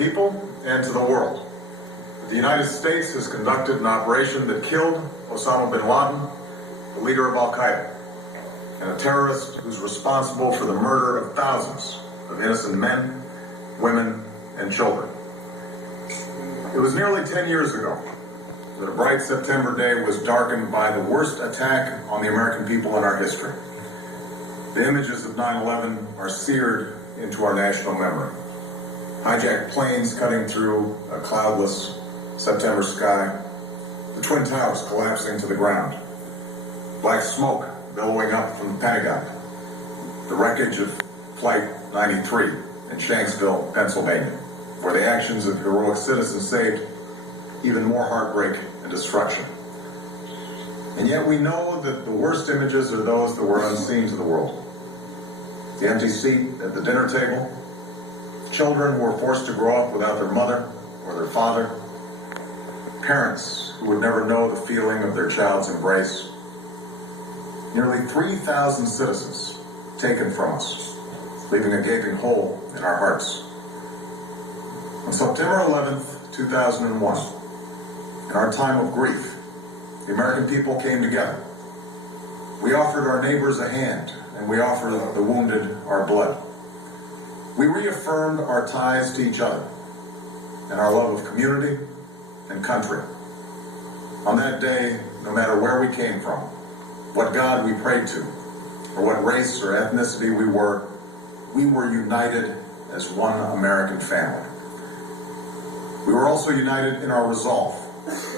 people and to the world. The United States has conducted an operation that killed Osama bin Laden, the leader of Al-Qaeda, and a terrorist who's responsible for the murder of thousands of innocent men, women, and children. It was nearly 10 years ago that a bright September day was darkened by the worst attack on the American people in our history. The images of 9/11 are seared into our national memory. Hijacked planes cutting through a cloudless September sky, the Twin Towers collapsing to the ground, black smoke billowing up from the Pentagon, the wreckage of Flight 93 in Shanksville, Pennsylvania, where the actions of heroic citizens saved even more heartbreak and destruction. And yet we know that the worst images are those that were unseen to the world. The empty seat at the dinner table, children who were forced to grow up without their mother or their father, parents who would never know the feeling of their child's embrace, nearly 3,000 citizens taken from us, leaving a gaping hole in our hearts. On September 11th, 2001, in our time of grief, the American people came together. We offered our neighbors a hand, and we offered the wounded our blood. We reaffirmed our ties to each other and our love of community and country. On that day, no matter where we came from, what God we prayed to, or what race or ethnicity we were united as one American family. We were also united in our resolve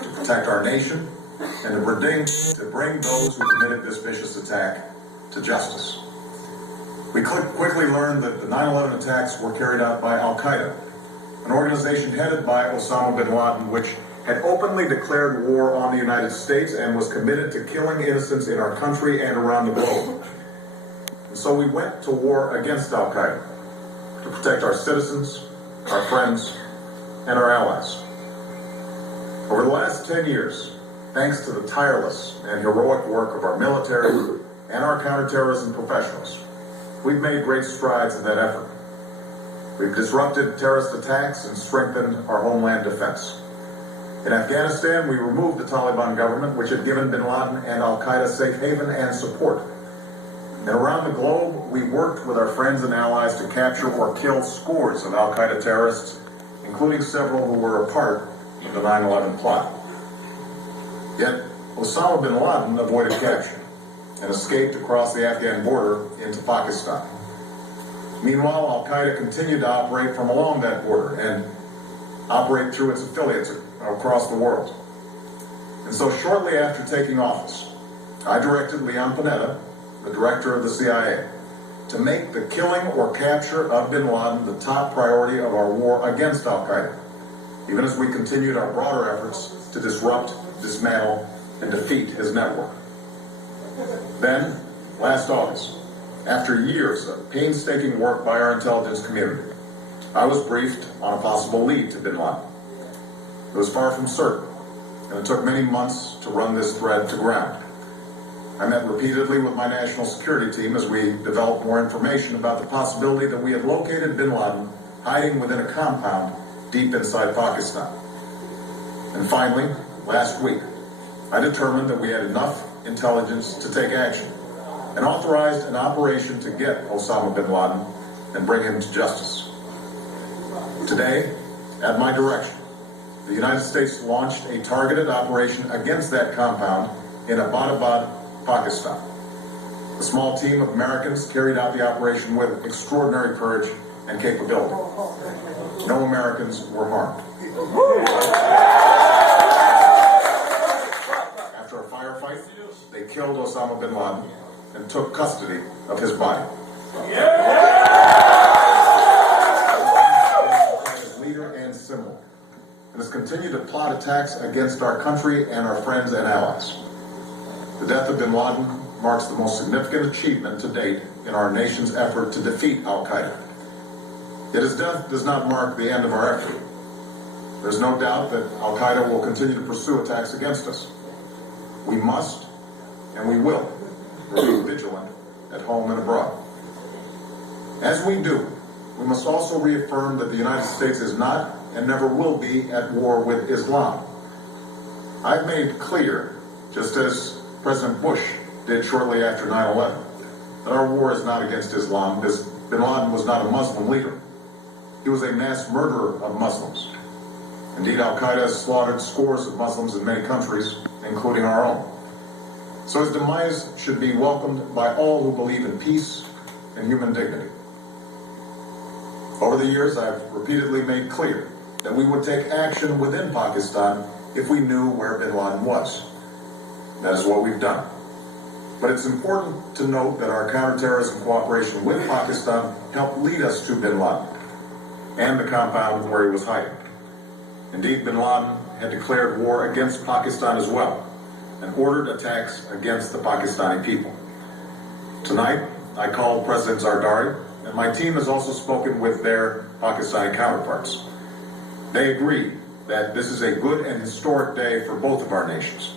to protect our nation and to bring those who committed this vicious attack to justice. We quickly learned that the 9/11 attacks were carried out by Al-Qaeda, an organization headed by Osama bin Laden, which had openly declared war on the United States and was committed to killing innocents in our country and around the globe. And so we went to war against Al-Qaeda to protect our citizens, our friends, and our allies. Over the last 10 years, thanks to the tireless and heroic work of our military and our counterterrorism professionals, we've made great strides in that effort. We've disrupted terrorist attacks and strengthened our homeland defense. In Afghanistan, we removed the Taliban government, which had given bin Laden and Al-Qaeda safe haven and support. And around the globe, we worked with our friends and allies to capture or kill scores of Al-Qaeda terrorists, including several who were a part of the 9/11 plot. Yet, Osama bin Laden avoided capture and escaped across the Afghan border into Pakistan. Meanwhile, Al-Qaeda continued to operate from along that border and operate through its affiliates across the world. And so shortly after taking office, I directed Leon Panetta, the director of the CIA, to make the killing or capture of bin Laden the top priority of our war against Al-Qaeda, even as we continued our broader efforts to disrupt, dismantle, and defeat his network. Then, last August, after years of painstaking work by our intelligence community, I was briefed on a possible lead to bin Laden. It was far from certain, and it took many months to run this thread to ground. I met repeatedly with my national security team as we developed more information about the possibility that we had located bin Laden hiding within a compound deep inside Pakistan. And finally, last week, I determined that we had enough intelligence to take action and authorized an operation to get Osama bin Laden and bring him to justice. Today, at my direction, the United States launched a targeted operation against that compound in Abbottabad, Pakistan. A small team of Americans carried out the operation with extraordinary courage and capability. No Americans were harmed. After a firefight, they killed Osama bin Laden and took custody of his body. His leader and symbol, and has continued to plot attacks against our country and our friends and allies. The death of bin Laden marks the most significant achievement to date in our nation's effort to defeat Al-Qaeda. Yet his death does not mark the end of our effort. There's no doubt that Al-Qaeda will continue to pursue attacks against us. We must, and we will, remain vigilant at home and abroad. As we do, we must also reaffirm that the United States is not and never will be at war with Islam. I've made clear, just as President Bush did shortly after 9/11, that our war is not against Islam. Bin Laden was not a Muslim leader. He was a mass murderer of Muslims. Indeed, Al-Qaeda has slaughtered scores of Muslims in many countries, including our own. So his demise should be welcomed by all who believe in peace and human dignity. Over the years, I've repeatedly made clear that we would take action within Pakistan if we knew where bin Laden was. That is what we've done. But it's important to note that our counterterrorism cooperation with Pakistan helped lead us to bin Laden and the compound where he was hiding. Indeed, bin Laden had declared war against Pakistan as well and ordered attacks against the Pakistani people. Tonight, I called President Zardari, and my team has also spoken with their Pakistani counterparts. They agree that this is a good and historic day for both of our nations.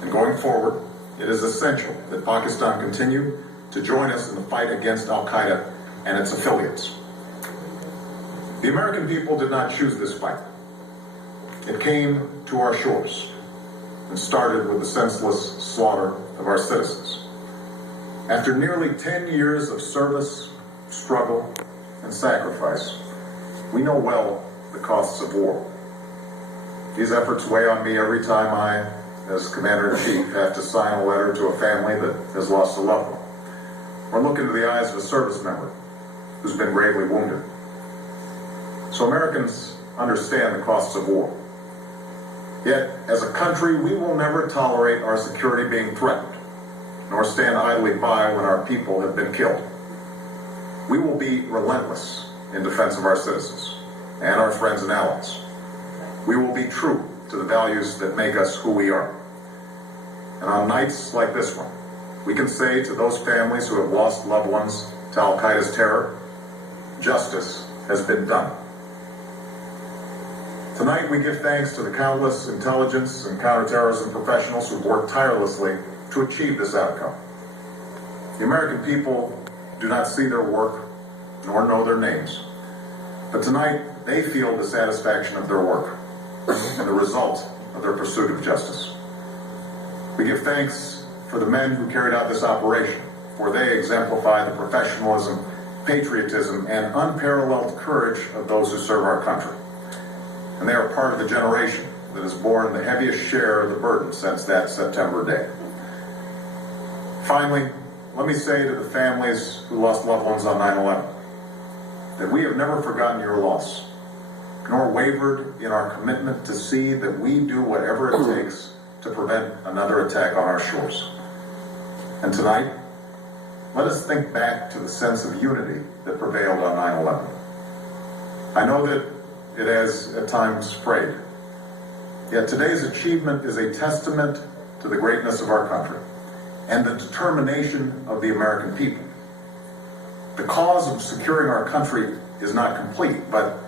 And going forward, it is essential that Pakistan continue to join us in the fight against Al-Qaeda and its affiliates. The American people did not choose this fight. It came to our shores and started with the senseless slaughter of our citizens. After nearly 10 years of service, struggle, and sacrifice, we know well the costs of war. These efforts weigh on me every time I, as Commander-in-Chief, have to sign a letter to a family that has lost a loved one, or look into the eyes of a service member who's been gravely wounded. So Americans understand the costs of war. Yet, as a country, we will never tolerate our security being threatened, nor stand idly by when our people have been killed. We will be relentless in defense of our citizens and our friends and allies. We will be true to the values that make us who we are. And on nights like this one, we can say to those families who have lost loved ones to Al-Qaeda's terror, justice has been done. Tonight, we give thanks to the countless intelligence and counterterrorism professionals who've worked tirelessly to achieve this outcome. The American people do not see their work nor know their names, but tonight they feel the satisfaction of their work and the result of their pursuit of justice. We give thanks for the men who carried out this operation, for they exemplify the professionalism, patriotism, and unparalleled courage of those who serve our country. And they are part of the generation that has borne the heaviest share of the burden since that September day. Finally, let me say to the families who lost loved ones on 9/11 that we have never forgotten your loss, nor wavered in our commitment to see that we do whatever it takes to prevent another attack on our shores. And tonight, let us think back to the sense of unity that prevailed on 9/11. I know that it has at times frayed. Yet today's achievement is a testament to the greatness of our country and the determination of the American people. The cause of securing our country is not complete, but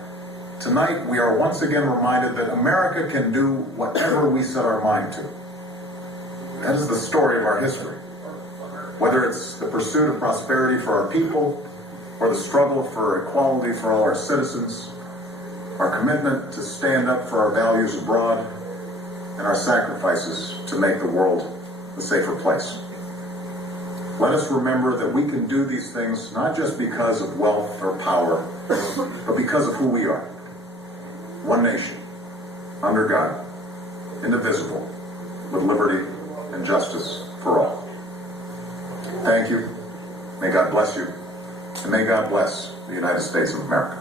tonight we are once again reminded that America can do whatever we set our mind to. That is the story of our history. Whether it's the pursuit of prosperity for our people or the struggle for equality for all our citizens, our commitment to stand up for our values abroad, and our sacrifices to make the world a safer place. Let us remember that we can do these things not just because of wealth or power, but because of who we are. One nation, under God, indivisible, with liberty and justice for all. Thank you. May God bless you. And may God bless the United States of America.